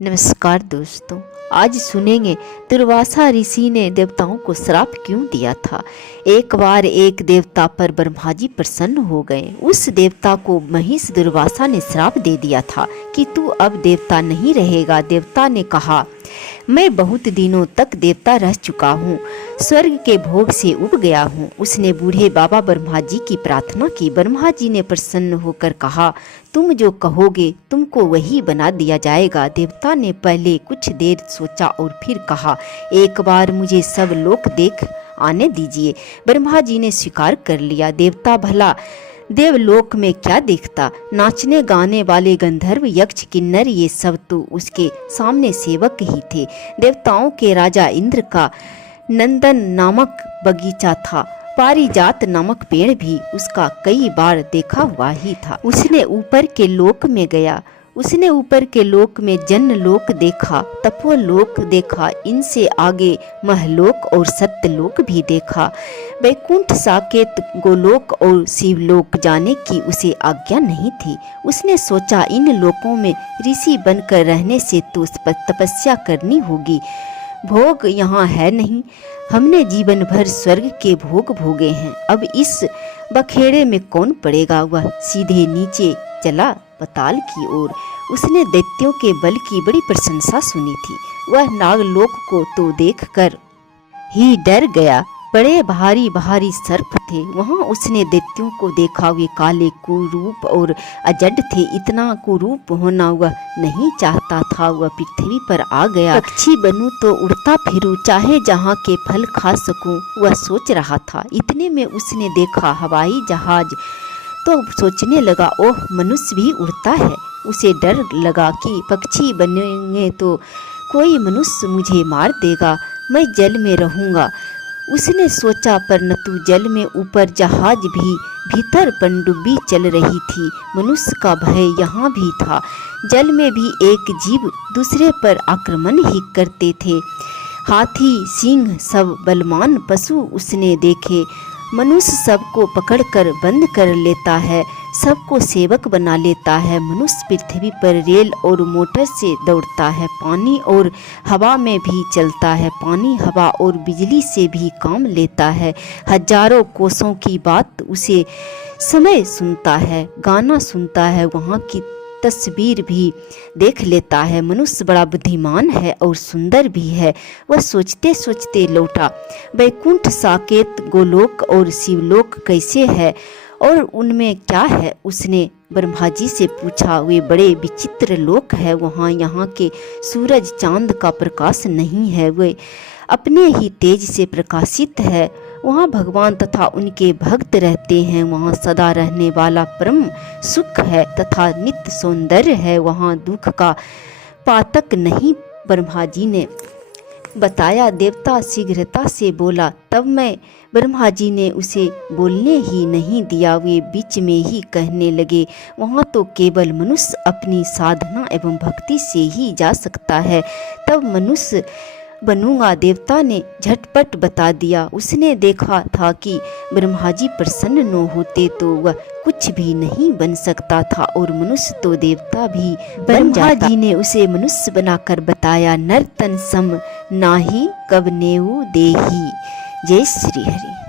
नमस्कार दोस्तों, आज सुनेंगे दुर्वासा ऋषि ने देवताओं को श्राप क्यों दिया था। एक बार एक देवता पर ब्रह्मा जी प्रसन्न हो गए। उस देवता को महिष दुर्वासा ने श्राप दे दिया था कि तू अब देवता नहीं रहेगा। देवता ने कहा, मैं बहुत दिनों तक देवता रह चुका हूँ, स्वर्ग के भोग से उब गया हूँ। उसने बूढ़े बाबा ब्रह्मा जी की प्रार्थना की। ब्रह्मा जी ने प्रसन्न होकर कहा, तुम जो कहोगे तुमको वही बना दिया जाएगा। देवता ने पहले कुछ देर सोचा और फिर कहा, एक बार मुझे सब लोक देख आने दीजिए। ब्रह्मा जी ने स्वीकार कर लिया। देवता भला देवलोक में क्या देखता, नाचने गाने वाले गंधर्व यक्ष किन्नर ये सब तो उसके सामने सेवक ही थे। देवताओं के राजा इंद्र का नंदन नामक बगीचा था। पारिजात नामक पेड़ भी उसका कई बार देखा हुआ ही था। उसने ऊपर के लोक में गया। उसने ऊपर के लोक में जन लोक देखा, तपोलोक देखा, इनसे आगे महलोक और सत्यलोक भी देखा। वैकुंठ साकेत गोलोक और शिवलोक जाने की उसे आज्ञा नहीं थी। उसने सोचा, इन लोकों में ऋषि बनकर रहने से तो तपस्या करनी होगी। भोग यहाँ है नहीं। हमने जीवन भर स्वर्ग के भोग भोगे हैं, अब इस बखेड़े में कौन पड़ेगा। वह सीधे नीचे चला पाताल की ओर। उसने दैत्यों के बल की बड़ी प्रशंसा सुनी थी। वह नागलोक को तो देखकर ही डर गया। बड़े भारी भारी सर्प थे वहाँ। उसने दैत्यों को देखा, वे काले कुरूप और अजड थे। इतना कुरूप होना वह नहीं चाहता था। वह पृथ्वी पर आ गया। पक्षी बनूं तो उड़ता फिरूं, चाहे जहाँ के फल खा सकूं, वह सोच रहा था। इतने में उसने देखा हवाई जहाज, तो सोचने लगा, ओह मनुष्य भी उड़ता है। उसे डर लगा कि पक्षी बनेंगे तो कोई मनुष्य मुझे मार देगा, मैं जल में रहूँगा। उसने सोचा, परंतु जल में ऊपर जहाज भी, भीतर पनडुब्बी चल रही थी। मनुष्य का भय यहाँ भी था। जल में भी एक जीव दूसरे पर आक्रमण ही करते थे। हाथी, सिंह, सब बलवान पशु उसने देखे। मनुष्य सबको पकड़कर बंद कर लेता है, सबको सेवक बना लेता है। मनुष्य पृथ्वी पर रेल और मोटर से दौड़ता है, पानी और हवा में भी चलता है, पानी, हवा और बिजली से भी काम लेता है। हजारों कोसों की बात उसे समय सुनता है, गाना सुनता है, वहाँ की तस्वीर भी देख लेता है। मनुष्य बड़ा बुद्धिमान है और सुंदर भी है। वह सोचते सोचते लौटा, वैकुंठ साकेत गोलोक और शिवलोक कैसे है और उनमें क्या है। उसने ब्रह्मा जी से पूछा, वे बड़े विचित्र लोक है। वहाँ यहाँ के सूरज चांद का प्रकाश नहीं है, वे अपने ही तेज से प्रकाशित है। वहाँ भगवान तथा उनके भक्त रहते हैं। वहाँ सदा रहने वाला परम सुख है तथा नित्य सौंदर्य है। वहाँ दुख का पातक नहीं। ब्रह्मा जी ने बताया। देवता शीघ्रता से बोला। तब मैं ब्रह्मा जी ने उसे बोलने ही नहीं दिया। वे बीच में ही कहने लगे, वहाँ तो केवल मनुष्य अपनी साधना एवं भक्ति से ही जा सकता है, तब मनुष्य बनूंगा। देवता ने झटपट बता दिया। उसने देखा था कि ब्रह्मा जी प्रसन्न न होते तो वह कुछ भी नहीं बन सकता था और मनुष्य तो देवता भी बन जाता। ब्रह्मा जी ने उसे मनुष्य बनाकर बताया, नर तन सम नाही कब नेऊ देही। जय श्री हरि।